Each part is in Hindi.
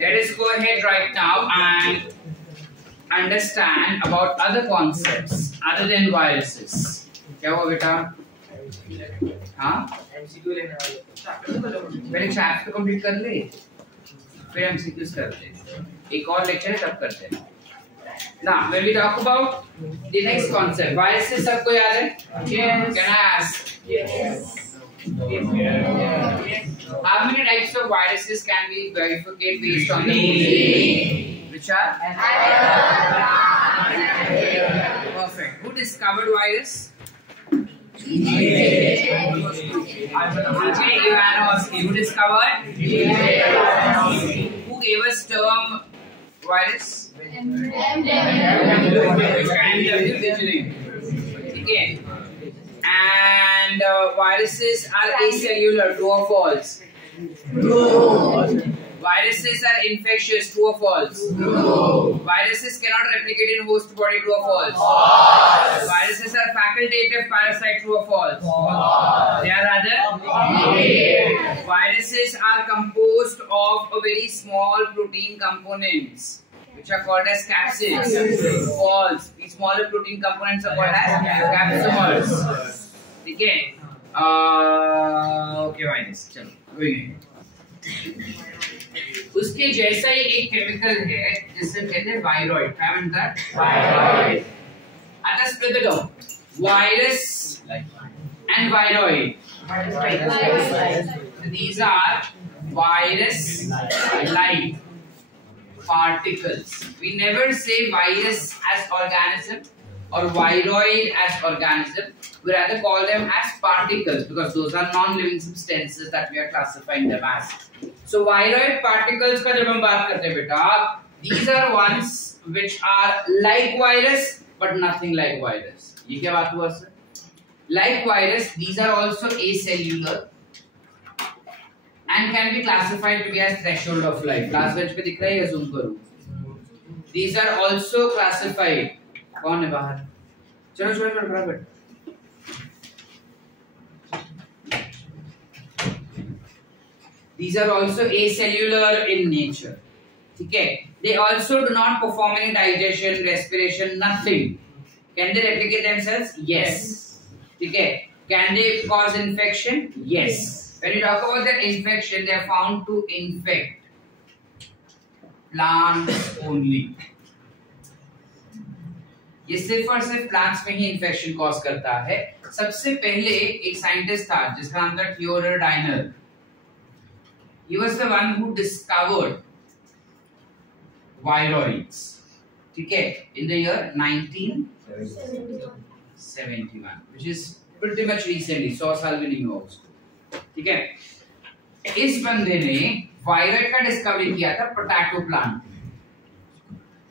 Let us go ahead right now and understand about other concepts other than viruses. क्या हुआ बेटा? हाँ? पहले चैप्टर कंप्लीट कर ले, फिर एमसीक्यूज करते हैं. एक और लेक्चर है तब करते हैं. Now, when we talk about the next concept, viruses सबको याद है? Yes. Can I ask? Yes. How many types of viruses can we verificate based on the movie? Which are? Perfect. Who discovered virus? Ivanovsky. Who discovered? Who gave us term virus? Okay. And viruses are acellular. True or false? True. Viruses are infectious. True or false? True. Viruses cannot replicate in host body. True or false? False. Viruses are facultative parasite. True or false? False. They are rather? Yes. Viruses are composed of a very small protein components, which are called as capsids. False. These smaller protein components are called as capsomers. Okay. Okay, virus. चलो, going ahead. उसके जैसा ही एक केमिकल है जिसे कहते हैं वायरॉइड. क्या बनता है? वायरॉइड. आता split the term. Virus and viroid. These are virus-like particles. We never say virus as organism or viroid as organism. We rather call them as particles because those are non-living substances that we are classifying them as. So viroid particles का जब हम बात करते हैं बेटा, these are ones which are like virus but nothing like virus. ये क्या बात हुआ sir? Like virus, these are also acellular and can be classified to be as threshold of life. Class bench पे दिख रहा है या zoom करूँ? These are also classified. कौन है बाहर? चलो चलो चलो बराबर. These are also acellular in nature. Okay. They also do not perform any digestion, respiration, nothing. Can they replicate themselves? Yes. Okay. Can they cause infection? Yes. When you talk about their infection, they are found to infect plants only. ये सिर्फ और सिर्फ प्लांट्स में ही इन्फेक्शन कॉज करता है. सबसे पहले एक साइंटिस्ट था जिसका नाम था Theodor Diener. He was the one who discovered viroids. ठीक है? In the year 1971, which is pretty much recently. 100 साल भी नहीं हुआ उसको. ठीक है? इस बंदे ने वायरॉइड का डिस्कवरी किया था पोटैटो प्लांट.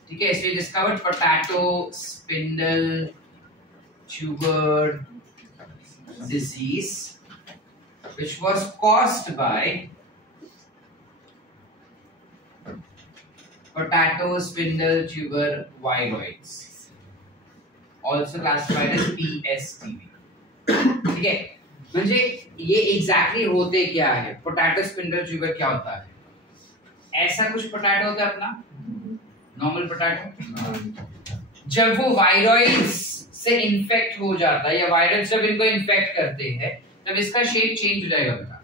ठीक है? इसलिए discovered potato spindle tuber disease, which was caused by potato spindle tuber viroids, also classified as PSTV. ठीक है? म्हणजे ये एग्जैक्टली होते क्या है? पोटैटो स्पिंडल ट्यूबर क्या होता है? ऐसा कुछ पोटैटो होता है अपना नॉर्मल पोटैटो. जब वो वायरॉइड्स से इन्फेक्ट हो जाता है या वायरस जब इनको इन्फेक्ट करते हैं तब इसका शेप चेंज हो जाएगा बेटा.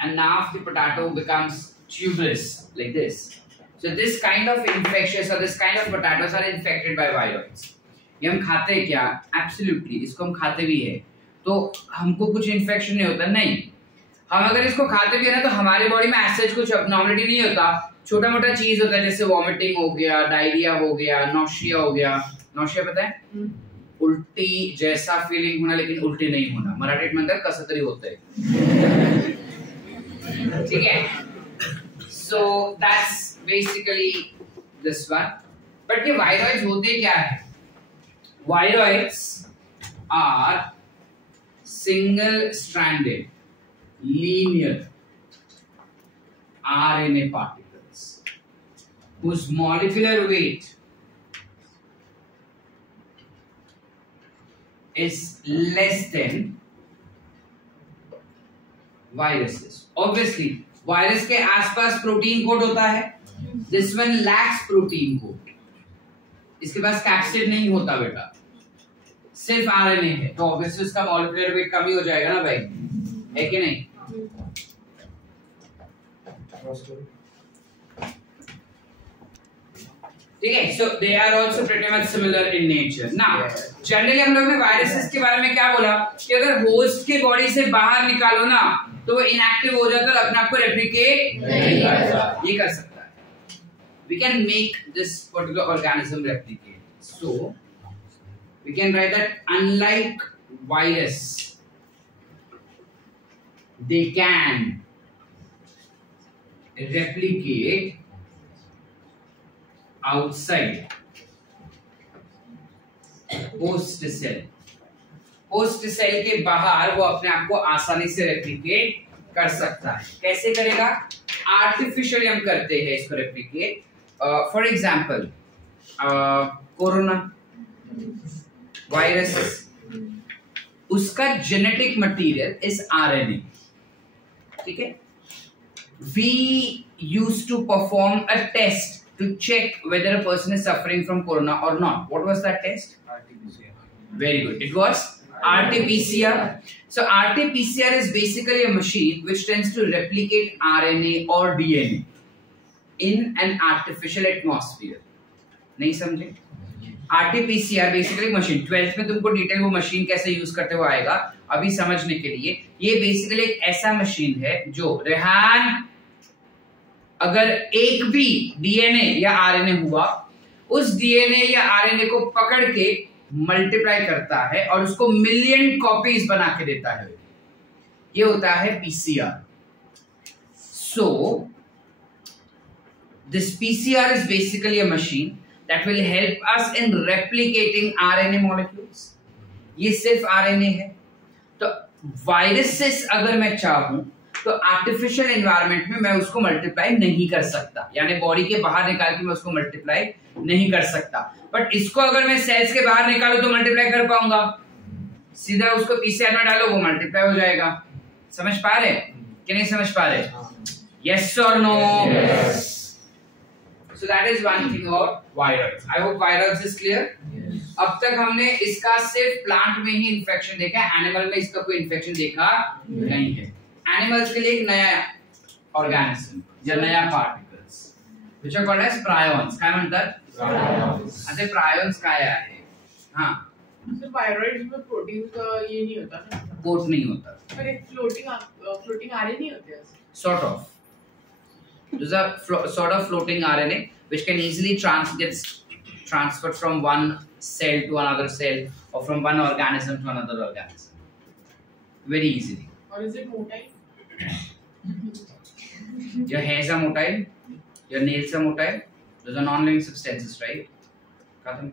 And now the potato becomes tuberous like this. So this kind of infectious or this kind of potatoes are infected by viroids. ये हम खाते हैं क्या? Absolutely. इसको हम खाते भी है तो हमको कुछ इन्फेक्शन नहीं होता. नहीं, हम अगर इसको खाते भी है ना तो हमारे बॉडी में ऐसा कुछ abnormality नहीं होता. छोटा मोटा चीज होता है जैसे वॉमिटिंग हो गया, डायरिया हो गया, नॉशिया हो गया. नॉशिया पता है? उल्टी जैसा फीलिंग होना लेकिन उल्टी नहीं होना. मराठीत म्हणतात कसं तरी होतंय. ठीक है? So that's basically this one. But ये viroids होते क्या है? Viroids are single-stranded, linear RNA particles whose molecular weight is less than viruses, obviously virus के आसपास प्रोटीन कोड होता है, this one lakhs protein code, इसके पास कैप्सिड नहीं होता बेटा, सिर्फ आरएनए है, तो ऑब्वियसली उसका मॉलिक्यूलर वेट कम ही हो जाएगा ना भाई, है कि नहीं? ठीक है, so they are also pretty much similar in nature. Now generally हम लोग ने वायरसेस के बारे में क्या बोला कि अगर होस्ट के बॉडी से बाहर निकालो ना तो वो इनएक्टिव हो जाता है और अपने आप को रेप्लिकेट नहीं करता, ये कर सकता है। We can make this particular organism replicate, so we can write that unlike virus they can replicate outside host cell, host cell के बाहर वो अपने आप को आसानी से रेप्लिकेट कर सकता है। कैसे करेगा? आर्टिफिशियली हम करते हैं इसको replicate. For example corona virus, उसका जेनेटिक मटेरियल इज आरएनए, ठीक है। We used to perform a test to check whether a person is suffering from corona or not. What was that test? RT-PCR. Very good. It was RT-PCR. So RT-PCR is basically a machine which tends to replicate RNA or DNA in an artificial atmosphere. नहीं समझे? RT-PCR बेसिकली मशीन, 12th में तुमको डिटेल वो मशीन कैसे यूज करते हुए आएगा, अभी समझने के लिए ये बेसिकली एक ऐसा मशीन है जो रेहान अगर एक भी डीएनए या आरएनए हुआ, उस डीएनए या आरएनए को पकड़ के मल्टीप्लाई करता है और उसको मिलियन कॉपीज बना के देता है, ये होता है PCR. So this PCR is basically a machine that will help us in replicating RNA molecules. ये सिर्फ RNA है। तो वायरसेस अगर मैं चाहूं तो आर्टिफिशियल एनवायरनमेंट में मैं उसको मल्टीप्लाई नहीं कर सकता, यानी बॉडी के बाहर निकाल के मैं उसको मल्टीप्लाई नहीं कर सकता। बट इसको अगर मैं सेल्स के बाहर निकालूं तो मल्टीप्लाई कर पाऊंगा, सीधा उसको पीसीआर में डालो वो मल्टीप्लाई हो जाएगा। समझ पा रहे कि नहीं समझ पा रहे? यस और no? So that is one thing about viroids. I hope viroids is clear. Yes. अब तक हमने इसका सिर्फ प्लांट में ही इन्फेक्शन देखा है, एनिमल में इसका कोई इन्फेक्शन देखा नहीं है। एनिमल्स के लिए एक नया ऑर्गेनिज्म या नया particles which are called as prions. काय म्हणतात? Prions. आता prions काय आहे? हाँ। तो viroids में प्रोटीन का ये नहीं होता ना? कोट नहीं होता। पर एक floating RNA नहीं होते? Sort of. Those are sort of floating RNA which can easily get transferred from one cell to another cell or from one organism to another organism very easily. Or is it motile? Your hairs are motile, your nails are motile. Those are non-living substances, right? खत्म।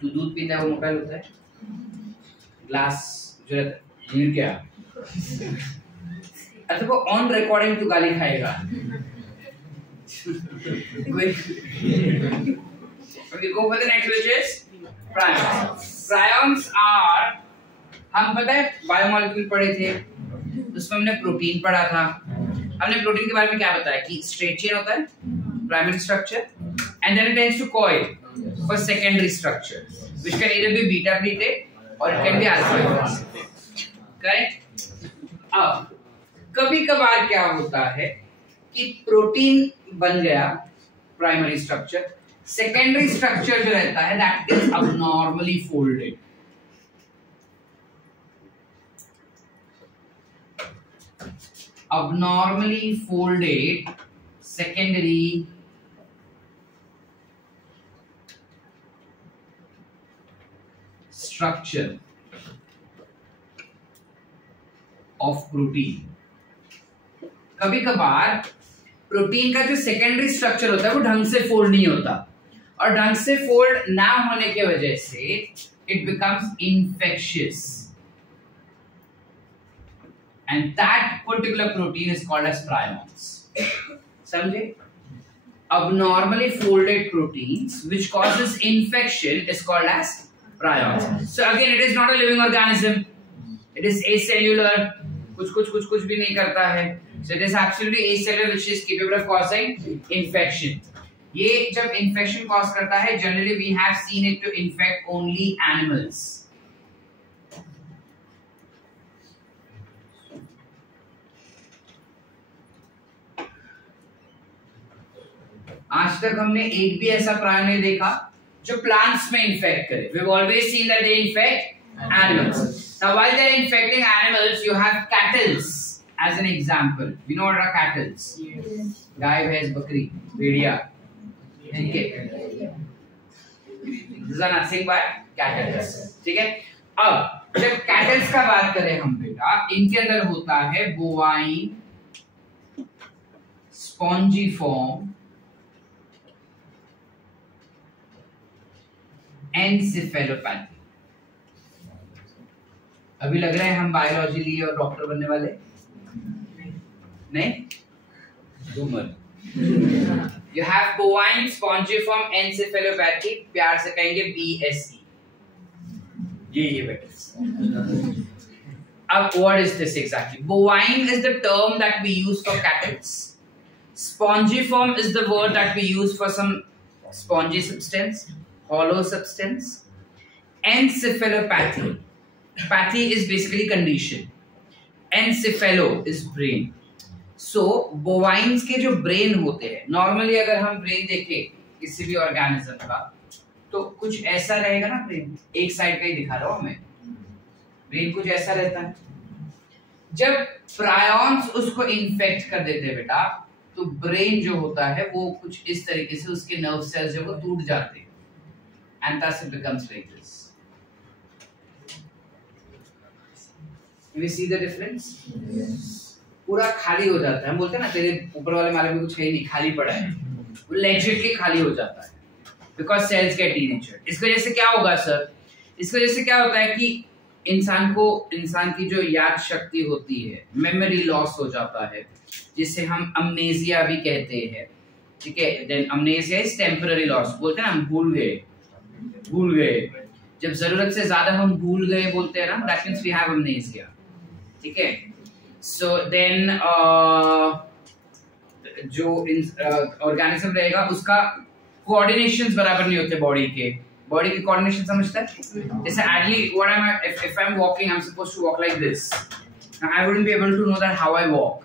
तू दूध पीता है वो मोटाइल होता है? ग्लास जो है क्या? अच्छा वो ऑन रिकॉर्डिंग तो गाली खाएगा। Okay, go for the next, which is prions. Prions are, हम पता है बायोमोलिक्यूल पढ़े थे, उसमें हमने प्रोटीन पढ़ा था। हमने प्रोटीन के बारे में क्या बताया कि स्ट्रेट चेन होता है primary structure and then it tends to coil for secondary structure which can either be beta pleated or it can be alpha pleated. Correct? अब कभी कभार क्या होता है कि प्रोटीन बन गया प्राइमरी स्ट्रक्चर, सेकेंडरी स्ट्रक्चर जो रहता है that is abnormally folded. Abnormally folded secondary structure of protein. कभी कभार प्रोटीन का जो सेकेंडरी स्ट्रक्चर होता है वो ढंग से फोल्ड नहीं होता और ढंग से फोल्ड ना होने की वजह से it becomes infectious and that particular protein is called as prions. समझे? Abnormally folded proteins which causes infection is called as prions. So again it is not a living organism. It is acellular, कुछ भी नहीं करता है. So it is absolutely acellular, which is capable of causing infection. ये जब infection cause करता है, generally we have seen it to infect only animals. आज तक हमने एक भी ऐसा प्राणी नहीं देखा जो प्लांट्स में इन्फेक्ट करे. We've always seen that they infect animals. Now while they're infecting animals, you have cattle as an example. We know what are cattle? Yes. गाय, भैंस, बकरी, भेड़िया. ठीक है. These are nothing but cattle. ठीक है. अब जब cattle का बात करें हम बेटा, इनके अंदर होता है bovine, spongiform, एनसेफेलोपैथी. अभी लग रहा है हम बायोलॉजी लिए और डॉक्टर बनने वाले नहीं. डूमर. You have bovine spongiform encephalopathy, प्यार से कहेंगे बीएसई. ये बेटा. अब what is this exactly? Bovine is the term that we use for cattles. Spongiform is the word that we use for some spongy substance, hollow substance. Encephalopathy. Pathy is basically condition. Encephalo is brain. So bovines के जो brain होते हैं, normally अगर हम brain देखें किसी भी organism का, तो कुछ ऐसा रहेगा ना brain. एक side का ही दिखा रहा हूँ मैं. brain कुछ ऐसा रहता है. जब prions उसको infect कर देते हैं बेटा, तो brain जो होता है वो कुछ इस तरीके से उसके nerve cells जो वो टूट जाते हैं. And thus it becomes like this. You see the difference? Yes. पूरा खाली हो जाता है. हम बोलते हैं ना तेरे ऊपर वाले माले में कुछ है ही नहीं, खाली पड़ा है. वो legitimately खाली हो जाता है. Because cells get denatured. इसकी वजह से क्या होगा सर? इसकी वजह से क्या होता है कि इंसान की जो याद शक्ति होती है, मेमोरी लॉस हो जाता है, जिसे हम अमनेसिया भी कहते हैं. ठीक है. Then amnesia is temporary loss. बोलते हैं ना हम भूल गए. जब जरूरत से ज्यादा हम भूल गए बोलते हैं ना, that means we have amnesia. ठीक है. So then जो ऑर्गेनिज्म रहेगा उसका कोऑर्डिनेशंस बराबर नहीं होते बॉडी के कोऑर्डिनेशन समझता है. जैसे ideally what I am, if I am walking I am supposed to walk like this. I wouldn't be able to know that how I walk.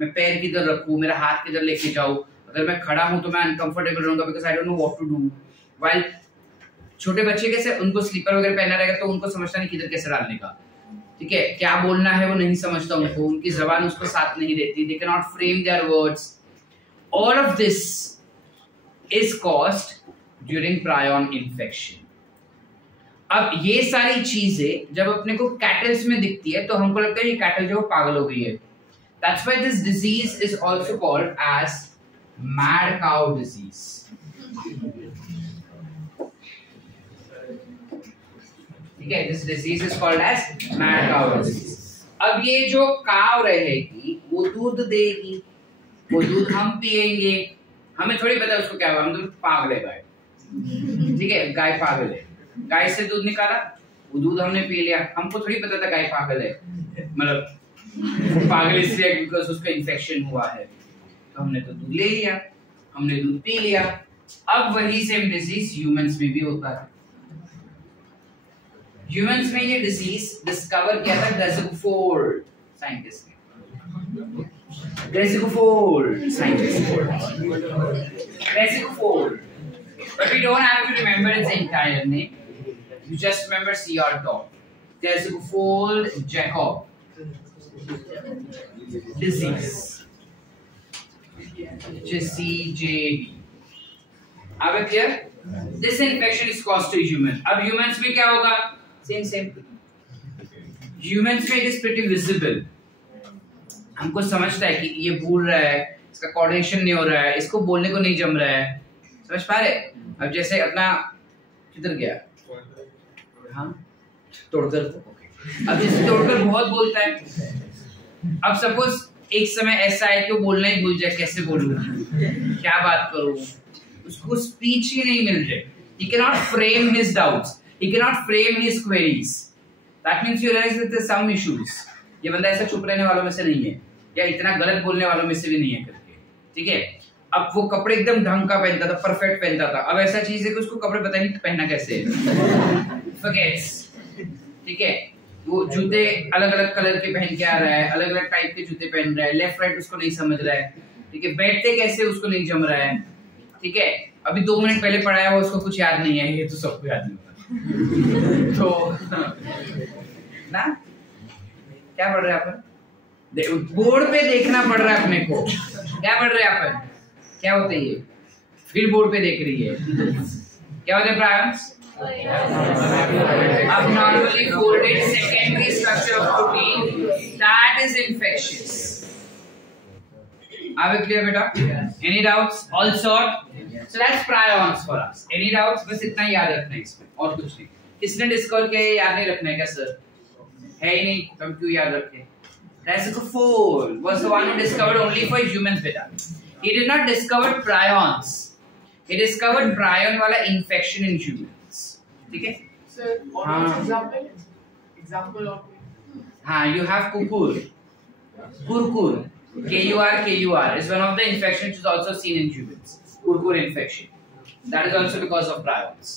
मैं पैर किधर रखूं, मेरा हाथ किधर लेके जाऊं. अगर मैं खड़ा हूं तो मैं अनकंफर्टेबल रहूंगा because I don't know what to do. While छोटे बच्चे कैसे, उनको स्लीपर वगैरह पहना रहेगा तो उनको समझता नहीं किधर कैसे डालने का. ठीक है. क्या बोलना है वो नहीं समझता. उनकी जबान उसको साथ नहीं देती. They can not frame their words. All of this is caused during प्रायन infection. अब ये सारी चीजें जब अपने को कैटल्स में दिखती है तो हमको लगता है ये कैटल जो पागल हो गई है. That's why this disease is also called as mad cow disease. ठीक है. This disease is called as mad cow disease. अब ये जो काव रहेगी वो दूध देगी, वो दूध हम पिएंगे. हमें थोड़ी पता उसको क्या हुआ. हम तो पागल है गाय. ठीक है. गाय पागल है. गाय से दूध निकाला, वो दूध हमने पी लिया. हमको थोड़ी पता था गाय पागल है. मतलब पागल इसलिए बिकॉज उसको इन्फेक्शन हुआ है. तो हमने तो दूध ले लिया, हमने दूध पी लिया. अब वही सेम डिजीज ह्यूमंस में भी होता है. ह्यूमंस में ये डिजीज डिस्कवर किया था ग्रेसिकोफोर्ड साइंटिस्ट ने. ग्रेसिकोफोर्ड scientist. ग्रेसिकोफोर्ड. But we don't have to remember its entire name. You just remember C or dot. Gressicofold Jacob disease, which is CJD. Are we clear? This infection is caused to human. अब humans में क्या होगा? Same. Humans में it is pretty visible. हमको समझता है कि ये भूल रहा है, इसका कोऑर्डिनेशन नहीं हो रहा है, इसको बोलने को नहीं जम रहा है. समझ पा रहे? अब जैसे अपना किधर गया? हाँ, तोड़कर. अब जैसे तोड़कर बहुत बोलता है. अब सपोज एक समय ऐसा है कि वो बोलना ही भूल जाए. कैसे बोलूं, क्या बात करूं, उसको स्पीच ही नहीं मिल रही. He cannot frame his doubts. He cannot frame his queries. That means you realise that there some issues, ये बंदा ऐसा चुप रहने वालों में से नहीं है या इतना गलत बोलने वालों में से भी नहीं है करके, ठीक है। अब वो कपड़े एकदम ढंग का पहनता था, परफेक्ट पहनता था, अब ऐसा चीज है कि उसको कपड़े पता नहीं पहनना कैसे है, फॉरगेट्स, ठीक है। वो जूते अलग अलग कलर के पहन के आ रहा है, अलग अलग टाइप के जूते पहन रहा है, लेफ्ट राइट उसको नहीं समझ रहा है, ठीक है। बैठते कैसे उसको नहीं जम रहा है, ठीक है। अभी 2 मिनट पहले पढ़ाया वो उसको कुछ याद नहीं है, ये तो सबको याद नहीं होता तो ना क्या पढ़ रहे हैं अपन, बोर्ड पे देखना पड़ रहा है अपने को, क्या पढ़ रहे हैं अपन, क्या होता है ये, फिर बोर्ड पे देख रही है, क्या होता है prions, abnormally folded secondary structure of protein that is infectious. Are we clear beta? Any doubts? All sort? So that's prions for us. Any doubts? बस इतना याद रखना है इसमें, और कुछ नहीं। किसने डिस्कवर किया ये याद नहीं रखना है क्या सर? है ही नहीं, हम क्यों याद रखें? Rhizocopole was the one who discovered only for humans beta. He did not discover prions. He discovered prion वाला infection in humans. ठीक है? Sir, हाँ. Example of. हाँ, you have kukur. Kurkur. KUR is one of the infections which is also seen in humans. Kurkur infection. That is also because of prions.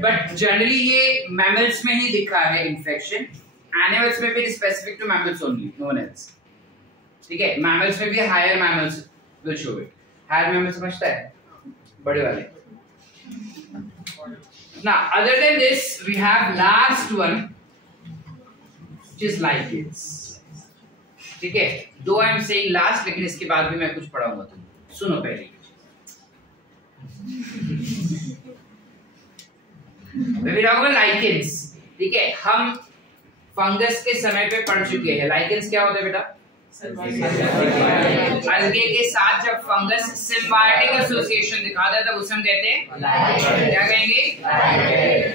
But generally ये mammals में ही दिखा है infection. Animals में भी specific to mammals only, no one else. ठीक है? Mammals में भी higher mammals will show it. Higher mammals समझता है? बड़े वाले. Now, other than this, we have last one, which is lichens. ठीक है? Though I am saying last, लेकिन इसके बाद भी मैं कुछ पढ़ाऊंगा तुम सुनो पहले. We will talk about lichens. ठीक है? हम फंगस के समय पे पढ़ चुके हैं. लाइकेंस क्या होता है बेटा? अलगे के साथ जब फंगस सिम्बायोटिक एसोसिएशन दिखाता है तब उसे हम कहते हैं क्या कहेंगे?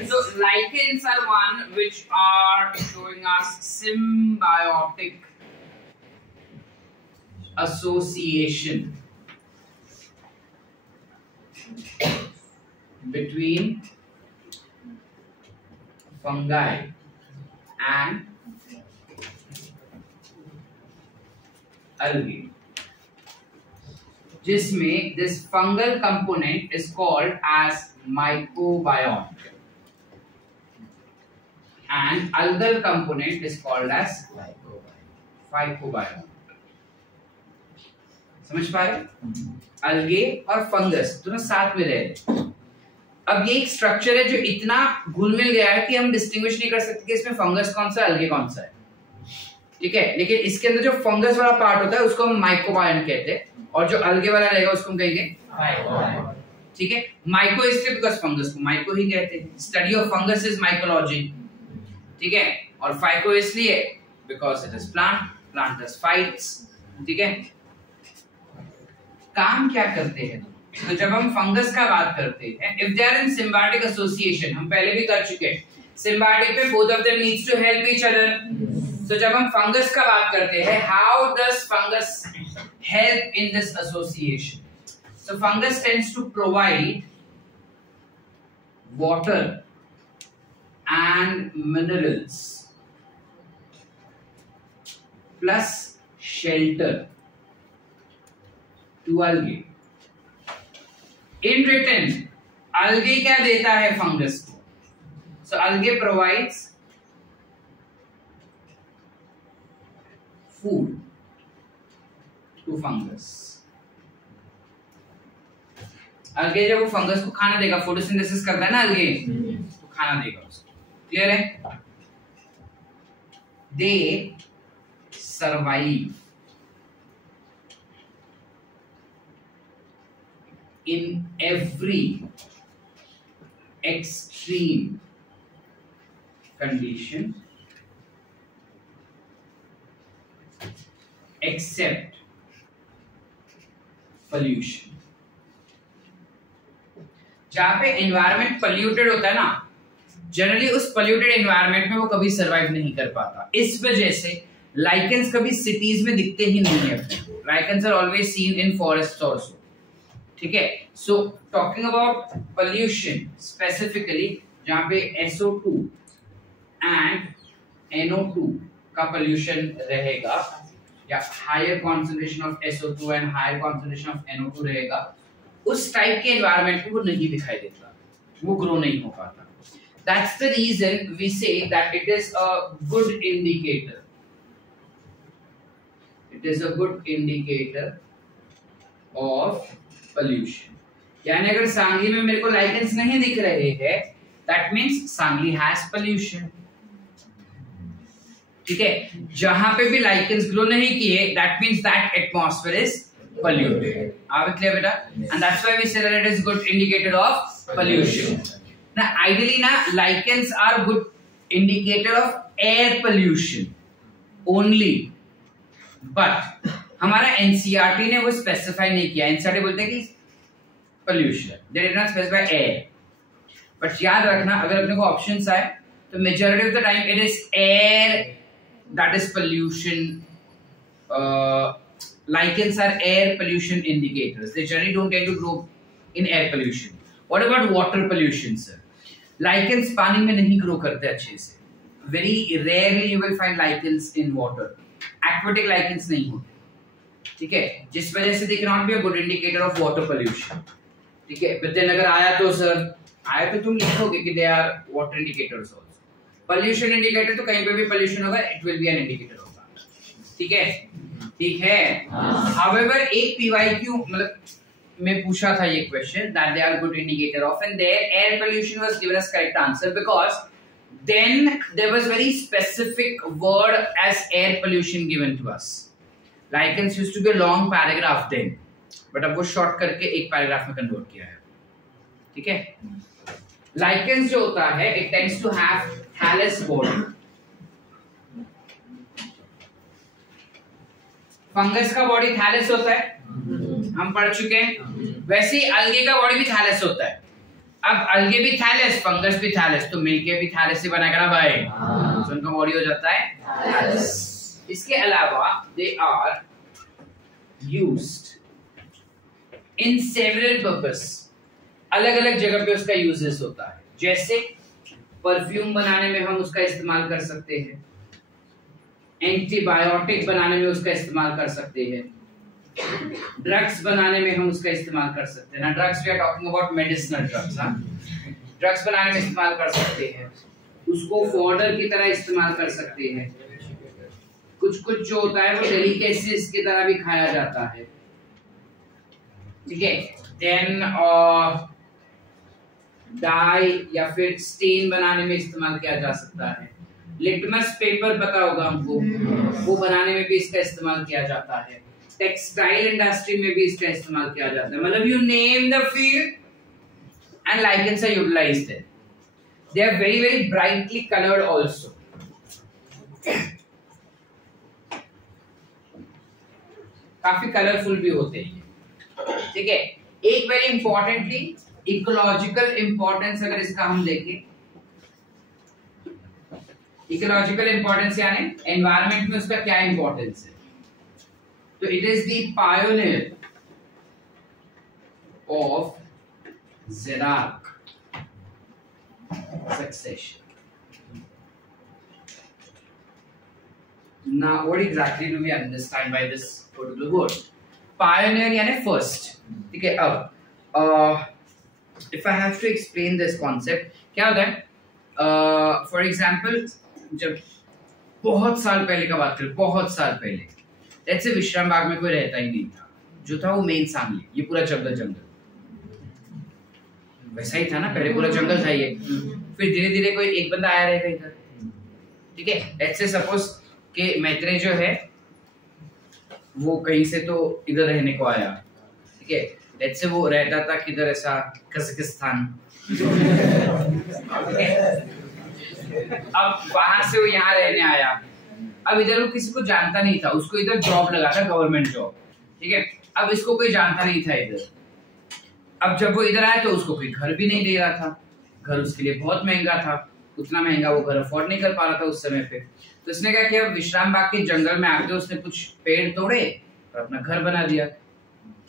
So lichens are one which are showing us symbiotic association between fungi and algae, जिसमें this fungal component is called as mycobiome and algal component is called as phycobiome. समझ पा रहे? अलगे और फंगस दोनों साथ में रहे। अब ये एक स्ट्रक्चर है जो इतना घुल मिल गया है कि हम डिस्टिंग्विश नहीं कर सकते कि इसमें फंगस कौन सा है, अलगे कौन सा है, ठीक है। लेकिन इसके अंदर जो फंगस वाला पार्ट होता है उसको हम माइकोबायोम कहते हैं और जो अलगे वाला रहेगा उसको हम कहेंगे फाइकोबायोम, ठीक है। माइको इसलिए बिकॉज़ फंगस को माइको ही कहते हैं, study of fungus is mycology, ठीक है। और फाइको इसलिए because it is plant does fights, ठीक है। काम क्या करते हैं? तो जब हम फंगस का बात करते हैं, if they are in symbiotic association, हम पहले भी कर चुके हैं, सिम्बायोटिक पे both of them needs to help each other. So जब हम फंगस का बात करते हैं, how does fungus help in this association? So fungus tends to provide water and minerals plus shelter to algae. In return, algae क्या देता है फंगस को? So algae provides food to fungus. algae जब वो फंगस को खाना देगा, फोटोसिंथेसिस करता है ना algae, तो खाना देगा उसको. क्लियर है? They survive in every extreme condition except pollution. जहां पे एनवायरनमेंट पोल्यूटेड होता है ना, जनरली उस पोल्यूटेड एनवायरनमेंट में वो कभी सरवाइव नहीं कर पाता। इस वजह से लाइकेंस कभी सिटीज में दिखते ही नहीं है। Lichens are always seen in forest also, ठीक है। So talking about pollution specifically, जहां पे SO2 एंड NO2 का पोल्यूशन रहेगा या higher concentration of SO2 and higher concentration of NO2 रहेगा, उस टाइप के एनवायरनमेंट में वो नहीं दिखाई देता, वो ग्रो नहीं हो पाता. That's the reason we say that it is a good indicator. It is a good indicator of pollution. यानी अगर सांगली में मेरे को लाइकेंस नहीं दिख रहे हैं, that means Sangli has pollution. ठीक है, जहां पे भी लाइकेंस ग्रो नहीं किए, that means that atmosphere is polluted. Are we clear, beta? And that's why we say that it is good indicator of pollution. Now, ideally, na lichens are good indicator of air pollution only, but हमारा NCERT ने वो स्पेसिफाई नहीं किया. NCERT बोलते हैं कि pollution, they did not specify air. But याद रखना, अगर अपने को ऑप्शंस आए तो majority of the time it is air that is pollution. Lichens are air pollution indicators. They generally don't tend to grow in air pollution. What about water pollution, sir? Lichens पानी में नहीं ग्रो करते अच्छे से. Very rarely you will find lichens in water. Aquatic lichens नहीं होते. ठीक है, जिस वजह से they cannot be a good indicator of water pollution. ठीक है, but then अगर आया तो sir, आया तो तुम लिखोगे कि they are water indicators also. Pollution indicator तो कहीं पे भी pollution होगा, it will be an indicator होगा. ठीक है, ठीक है. However, एक PYQ मतलब में पूछा था ये question that they are good indicator of, and there air pollution was given as correct answer because then there was very specific word as air pollution given to us. Lichens used to be a long paragraph then, but अब वो short करके एक paragraph में convert किया है. ठीक है, Lichens जो होता है it tends to have thallus body. Fungus का बॉडी थैलस होता है, हम पढ़ चुके हैं. वैसे ही अलगे का बॉडी भी थैलस होता है. अब अलगे भी थैलस, फंगस भी थैलस, तो मिलके भी थैलस ही बनेगा ना भाई. तो उनका बॉडी हो जाता है थैलस. इसके अलावा they are used in several purpose. अलग अलग जगह पे उसका यूजेस होता है. जैसे परफ्यूम बनाने में हम उसका इस्तेमाल कर सकते हैं, एंटीबायोटिक बनाने में उसका इस्तेमाल कर सकते हैं, ड्रग्स बनाने में हम उसका इस्तेमाल कर सकते हैं ना. Drugs we are talking about medicinal drugs. Drugs बनाने में इस्तेमाल कर सकते हैं, उसको फॉडर की तरह इस्तेमाल कर सकते हैं. कुछ कुछ जो होता है वो डेलिकेसीज की तरह भी खाया जाता है. ठीक है, देन डाई या फिर स्टेन बनाने में इस्तेमाल किया जा सकता है. लिटमस पेपर पता होगा हमको, वो बनाने में भी इसका इस्तेमाल किया जाता है. टेक्सटाइल इंडस्ट्री में भी इसका इस्तेमाल किया जाता है. मतलब you name the field and lichens are utilized there. They are very very brightly colored also. काफी कलरफुल भी होते हैं. ठीक है, एक वेरी इंपॉर्टेंटली इकोलॉजिकल इंपॉर्टेंस अगर इसका हम देखें, इकोलॉजिकल इंपॉर्टेंस यानी एनवायरनमेंट में उसका क्या इंपॉर्टेंस है, तो it is the pioneer of xerarch succession. Now what exactly do we understand by this particular word? Pioneer यानी first. ठीक है, अब if I have to explain this concept, क्या होता है, for example जब बहुत साल पहले का बात करें, बहुत साल पहले, जैसे विश्राम बाग में कोई रहता ही नहीं था, जो था वो मेन सांगली, ये पूरा जंगल जंगल वैसा ही था ना, पहले पूरा जंगल था ये. फिर धीरे धीरे कोई एक बंदा आया रहेगा इधर. ठीक है, लेट्स से सपोज कि मैत्रेय जो है वो कहीं से तो इधर रहने को आया. ठीक है, लेट्स से वो रहता था किधर, ऐसा कजाकिस्तान. अब वहां से वो यहाँ रहने आया. अब इधर वो किसी को जानता नहीं था, उसको इधर जॉब लगा था, गवर्नमेंट जॉब. ठीक है, अब इसको कोई जानता नहीं था इधर. अब जब वो इधर आया तो उसको कोई घर भी नहीं दे रहा था. घर उसके लिए बहुत महंगा था, उतना महंगा वो घर अफोर्ड नहीं कर पा रहा था उस समय पे. तो इसने क्या किया, विश्राम बाग के जंगल में आके उसने कुछ पेड़ तोड़े और अपना घर बना दिया.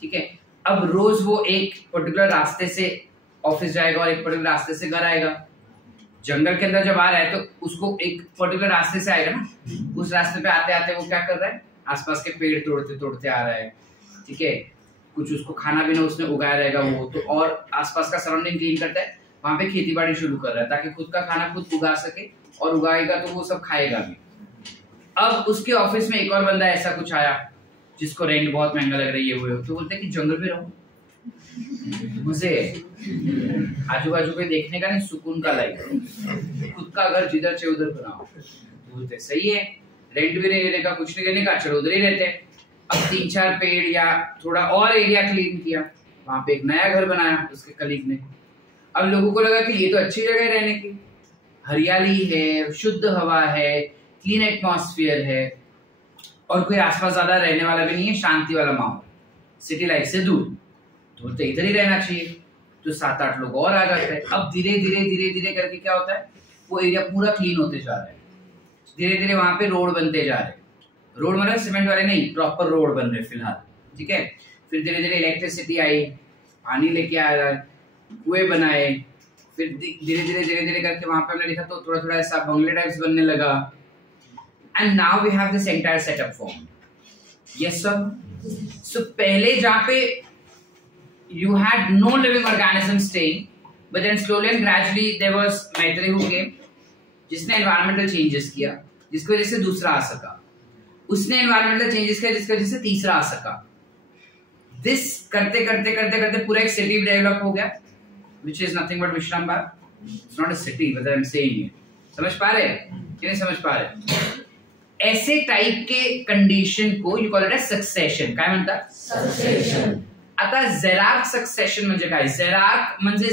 ठीक है, अब रोज वो एक पर्टिकुलर रास्ते से ऑफिस जाएगा और एक पर्टिकुलर रास्ते से घर आएगा. जंगल के अंदर जब आ रहा है तो उसको एक पर्टिकुलर रास्ते से आएगा ना, उस रास्ते पे आते आते वो क्या कर रहा है, आसपास के पेड़ तोड़ते तोड़ते आ रहा है, ठीक है, कुछ उसको खाना पीना उसने उगाया रहेगा वो तो, और आसपास का सराउंडिंग क्लीन करता है, वहां पे खेती बाड़ी शुरू कर रहा है ताकि खुद का खाना खुद उगा सके, और उगाएगा तो वो सब खाएगा भी। अब उसके ऑफिस में एक और बंदा ऐसा कुछ आया जिसको रेंट बहुत महंगा लग रही है, वो तो बोलते हैं कि जंगल में रहो, मुझे आजू बाजू पे देखने का नहीं, सुकून का लाइफ, खुद का घर जिधर चाहे उधर बनाओ। बोलते सही है, रेंट भी नहीं लेने का, कुछ नहीं लेने का, चलो उधर ही रहते हैं। अब 3-4 पेड़ या थोड़ा और एरिया क्लीन किया, वहां पे एक नया घर बनाया उसके कलीग ने। अब लोगों को लगा कि ये तो अच्छी जगह है रहने की, हरियाली है, शुद्ध हवा है, क्लीन एटमॉस्फेयर है, और कोई आसपास ज्यादा रहने वाला भी नहीं है, शांति वाला माहौल, सिटी लाइफ से दूर, तो इधर ही रहना चाहिए। तो 7-8 लोग और आ जाते हैं। अब धीरे धीरे धीरे धीरे करके क्या होता है, वो एरिया पूरा क्लीन होते जा रहा है, धीरे धीरे वहां पे रोड बनते जा रहे हैं, रोड मतलब सीमेंट वाले नहीं, प्रॉपर रोड बन रहे फिलहाल, ठीक है। फिर धीरे धीरे इलेक्ट्रिसिटी आई, पानी लेके आ रहा है, कुएं बनाए, फिर धीरे धीरे धीरे धीरे करके वहां पे हमने लिखा तो थोड़ा थोड़ा ऐसा बंगले टाइप्स बनने लगा, and now we have this entire setup form. Yes sir. So पहले जहां पे you had no living organism staying, but then slowly and gradually there was Maitreyi who came, जिसने environmental changes किया, जिसकी वजह से दूसरा आ सका, उसने environmental changes किया जिसकी वजह से तीसरा आ सका। This करते करते करते करते पूरा एक city develop हो गया, which is nothing but Vishrambhar. It's not a city, but I'm saying it. समझ पा रहे कि नहीं समझ पा रहे? ऐसे टाइप के कंडीशन को you call it as succession. काय म्हणतात? Succession. आता झेरार्क सक्सेशन म्हणजे काय? झेरार्क म्हणजे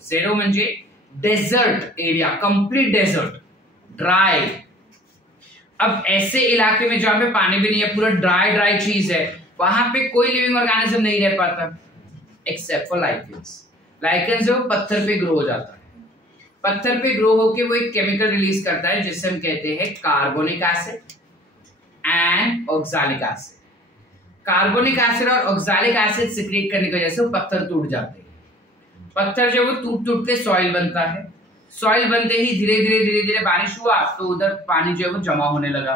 झेरो म्हणजे desert area, complete desert, dry. अब ऐसे इलाके में जहां पे पानी भी नहीं है, पूरा ड्राई चीज है, वहां पे कोई लिविंग ऑर्गेनिज्म नहीं रह पाता एक्सेप्ट फॉर लाइकेंस। लाइकेंस जो पत्थर पे ग्रो हो जाता है, पत्थर पे ग्रो होके वो एक केमिकल रिलीज करता है जिसे हम कहते हैं carbonic acid and oxalic acid. Carbonic acid और ऑक्सैलिक एसिड सिक्रेट करने की वजह से वो पत्थर टूट जाते हैं। पत्थर जो वो टूट टूट के सॉइल बनता है, सॉइल बनते ही धीरे धीरे धीरे धीरे बारिश हुआ तो उधर पानी जो है वो जमा होने लगा।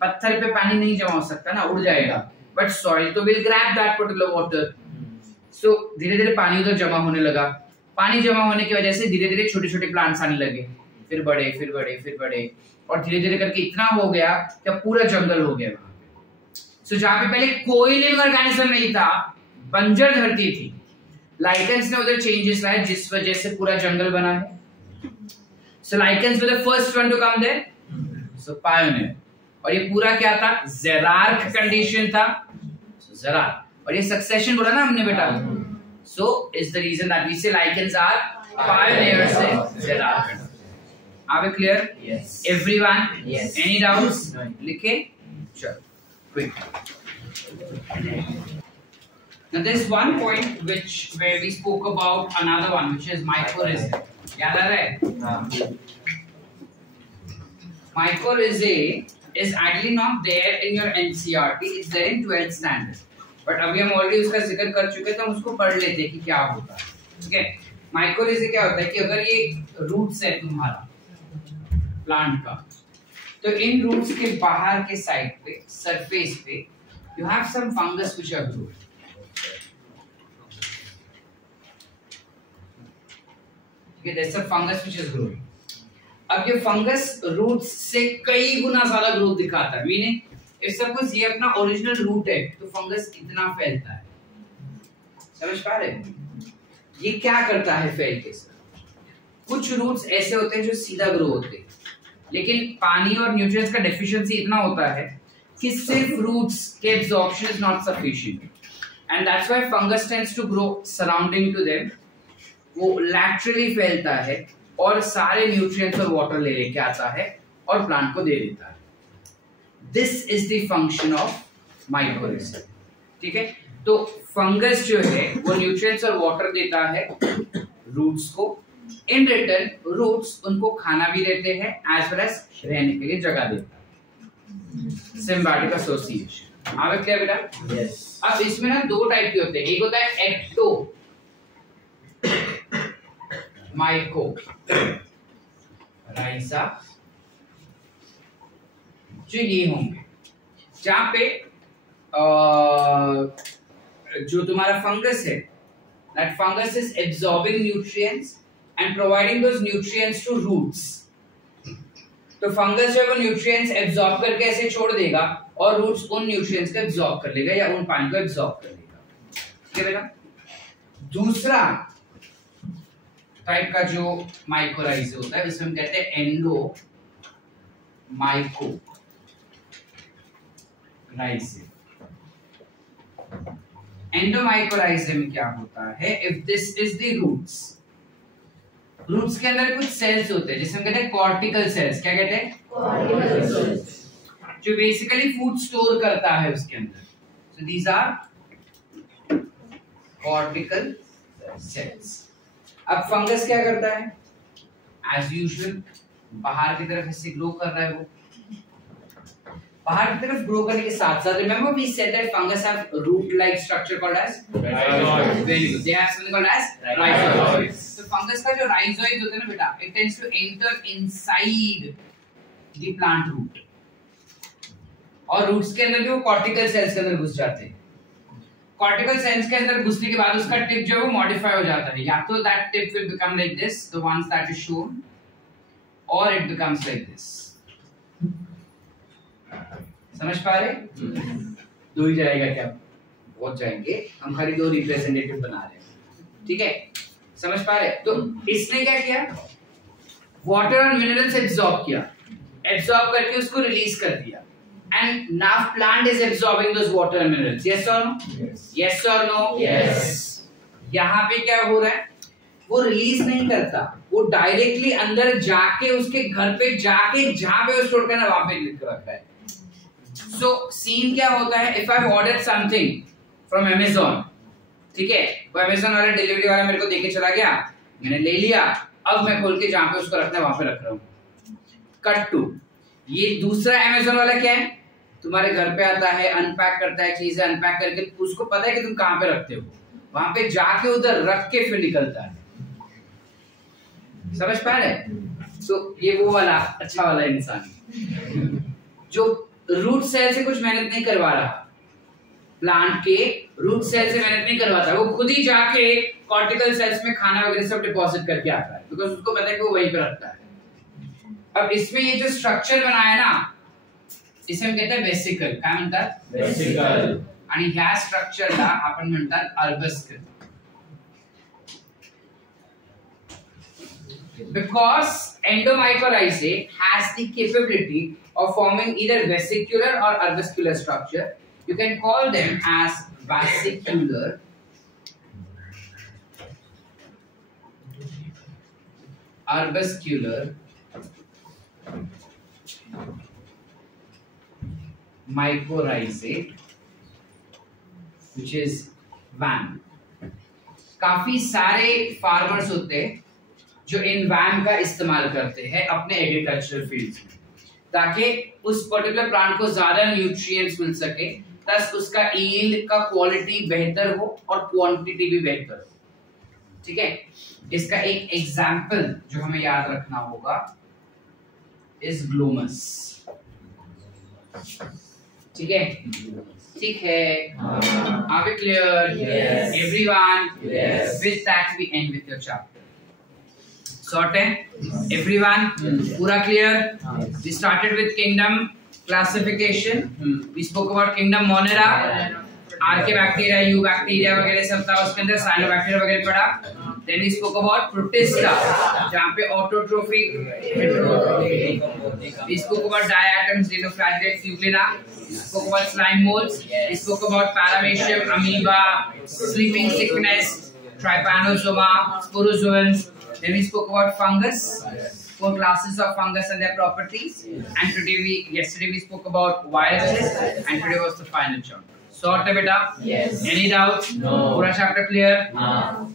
पत्थर पे पानी नहीं जमा हो सकता ना, उड़ जाएगा, बट सॉइल तो will grab that particular water. So धीरे धीरे पानी उधर जमा होने लगा। पानी जमा होने की वजह से धीरे धीरे छोटे छोटे प्लांट्स आने लगे, फिर बड़े फिर बड़े फिर बड़े, और धीरे धीरे करके इतना हो गया कि पूरा जंगल हो गया। So, जहां पे पहले कोई लिविंग ऑर्गेनिज्म नहीं था, बंजर धरती थी, लाइकेंस ने उधर चेंजेस लाए जिस वजह से पूरा जंगल बना है। So lichens were the first one to come there. So pioneer. और ये पूरा क्या था? जेरार्क कंडीशन था। So जेरार्क, और ये सक्सेशन बोला ना हमने बेटा। So is the reason that we say lichens are pioneers in जेरार्क। Are we clear? Yes. Everyone? Yes. Any doubts? No. लिखे? चलो, quick. Now there is one point where we spoke about another one, which is mycorrhizae. याद आ रहा है? Mycorrhizae is actually not there in your NCERT. It's there in 12th standard. But अभी हम already उसका जिक्र कर चुके तो हम उसको पढ़ लेते हैं कि क्या होता है. ठीक है? Mycorrhizae क्या होता है कि अगर ये roots है तुम्हारा plant का, तो इन roots के बाहर के side पे, surface पे, you have some fungus which are growing. Okay, there's a fungus which is growing. अब ये फंगस रूट से कई गुना ज्यादा ग्रोथ दिखाता है। मीनिंग इफ सपोज ये अपना ओरिजिनल रूट है तो फंगस इतना फैलता है। समझ पा रहे हैं? ये क्या करता है फैल के? कुछ रूट्स ऐसे होते हैं जो सीधा ग्रो होते हैं, लेकिन पानी और न्यूट्रिएंट्स का डेफिशिएंसी इतना होता है कि सिर्फ रूट्स के absorption is not sufficient, and that's why fungus tends to grow surrounding to them. वो लैटरली फैलता है और सारे न्यूट्रिएंट्स और वाटर ले लेके आता है और प्लांट को दे देता है। This is the function of mycorrhizae. ठीक है, तो फंगस जो है वो न्यूट्रिएंट्स और वाटर देता है रूट्स को, इन रिटर्न रूट्स उनको खाना भी देते हैं एज वेल एज रहने के लिए जगह देता है। Symbiotic association. हाँ क्या बेटा? Yes. अब इसमें ना दो टाइप के होते हैं, एक होता है एक्टो माइको राइजा, जो ये होंगे, जहां पे जो तुम्हारा फंगस है, that fungus is absorbing nutrients and providing those nutrients to roots. तो फंगस जो है वो न्यूट्रिएंट्स एब्जॉर्ब करके ऐसे छोड़ देगा और रूट्स उन न्यूट्रिएंट्स को एब्जॉर्ब कर लेगा या उन पानी को एब्जॉर्ब कर लेगा। ठीक है बेटा। दूसरा टाइप का जो माइकोराइज होता है इसमें हम कहते हैं एंडो माइकोराइजिम। एंडोमाइकोराइजिम क्या होता है? If this is the roots, roots के अंदर कुछ सेल्स होते हैं जिसे हम कहते हैं कॉर्टिकल सेल्स। क्या कहते हैं? कॉर्टिकल सेल्स, जो बेसिकली फूड स्टोर करता है उसके अंदर। So these are cortical cells. अब फंगस क्या करता है? एज यूजुअल बाहर की तरफ इससे ग्रो कर रहा है। वो बाहर की तरफ ग्रो करने के साथ साथ, remember we said that fungus have root like structure called as rhizoids. Very good, they have something called as rhizoids. तो फंगस का जो राइजोइड्स होते हैं ना बेटा, it tends to enter inside the plant root, और रूट्स के अंदर भी वो कॉर्टिकल सेल्स के अंदर घुस जाते हैं। कॉर्टिकल सेल्स के अंदर घुसने के बाद उसका टिप जो है वो मॉडिफाई हो जाता है, या तो that tip will become like this, the ones that is shown, और इट बिकम्स लाइक दिस। समझ पा रहे? दो ही जाएगा क्या? बहुत जाएंगे, हम खाली दो रिप्रेजेंटेटिव बना रहे हैं। ठीक है, समझ पा रहे? तो इसने क्या किया? वाटर और मिनरल्स एब्सॉर्ब किया, एब्सॉर्ब करके उसको रिलीज कर दिया, and now plant is absorbing those water and minerals. Yes और नो? यस और नो? यस। यहाँ पे क्या हो रहा है? वो रिलीज नहीं करता, वो डायरेक्टली अंदर जाके उसके घर पे जाके जहां पे वो स्टोर करना वहां पे लिख रखा है। So सीन क्या होता है? If I've ordered something from Amazon, ठीक है, वो Amazon वाला डिलीवरी वाला मेरे को देके चला गया, मैंने ले लिया, अब मैं खोल के जहां पे उसको रखना है वहां पे रख रहा हूँ। कट टू ये दूसरा Amazon वाला क्या है? तुम्हारे घर पे आता है, अनपैक करता है चीजें, अनपैक करके उसको पता है कि तुम कहां पे रखते हो, वहां पे जाके उधर रख के फिर निकलता है। समझ पा रहे? तो ये वो वाला अच्छा वाला इंसान जो रूट सेल से कुछ मेहनत नहीं करवा रहा, प्लांट के रूट सेल से मेहनत नहीं करवाता, वो खुद ही जाके कॉर्टिकल सेल्स में खाना वगैरह सब डिपॉजिट करके आता है, बिकॉज उसको पता है कि वो वहीं पे रखता है। अब इसमें ये जो स्ट्रक्चर बनाया ना, इसे हम कहते हैं वेसिकल। काय म्हणतात? वेसिकल। आणि ह्या स्ट्रक्चरला आपण म्हणतात अर्बस्कल, because endomycorrhizae has the capability of forming either vesicular or arbuscular structure. You can call them as vesicular, arbuscular, mycorrhizae, which is VAM. काफी सारे फार्मर्स होते हैं जो इन वैम का इस्तेमाल करते हैं अपने एग्रीकल्चरल फील्ड्स में, ताकि उस पर्टिकुलर प्लांट को ज्यादा न्यूट्रिएंट्स मिल सके, थस उसका यील्ड का क्वालिटी बेहतर हो और क्वांटिटी भी बेहतर हो। ठीक है, इसका एक एग्जांपल जो हमें याद रखना होगा इज ग्लोमस। ठीक है, ठीक है, are we clear? Everyone? With that we end with your chapter. Sort है everyone? पूरा clear? We started with kingdom classification. We spoke about kingdom Monera, Archaebacteria, Eubacteria वगैरह सब था उसके अंदर, Cyanobacteria वगैरह पढ़ा। Then we spoke about Protista, जहाँ पे autotrophic, heterotrophic. We spoke about diatoms, dinoflagellate, Euglena. We spoke about slime molds. We spoke about Paramecium, amoeba, sleeping sickness, Trypanosoma, Sporozoans. Then we spoke about fungus, 4 classes of fungus and their properties. And yesterday we spoke about viruses, and today was the final chapter. Sort है बेटा? Yes. Any doubts? No. पूरा chapter clear? हाँ.